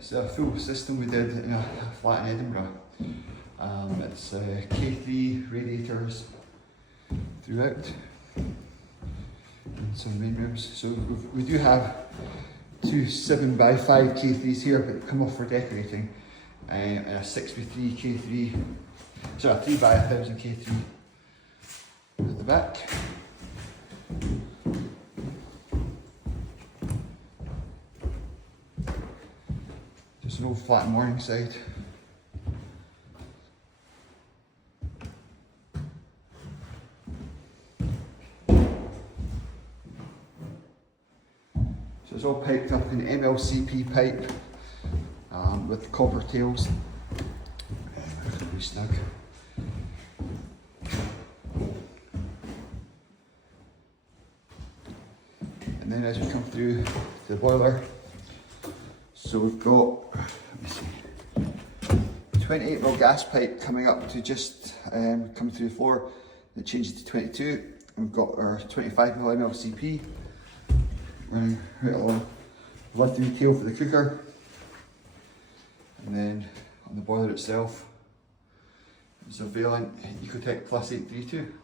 It's a full system we did in a flat in Edinburgh. It's K3 radiators throughout in some main rooms. So we do have two 7x5 K3s here, but they come off for decorating, and a 6x3 K3, so a 3x1000 K3 at the back. Just an old flat Morningside. So it's all piped up in MLCP pipe with copper tails. Really snug. And then as we come through the boiler, so we've got, let me see, 28mm gas pipe coming up to just coming through the floor that changes to 22. And we've got our 25mm MLCP running right along the lifting tail for the cooker. And then on the boiler itself, it's a Vaillant Ecotech Plus 832.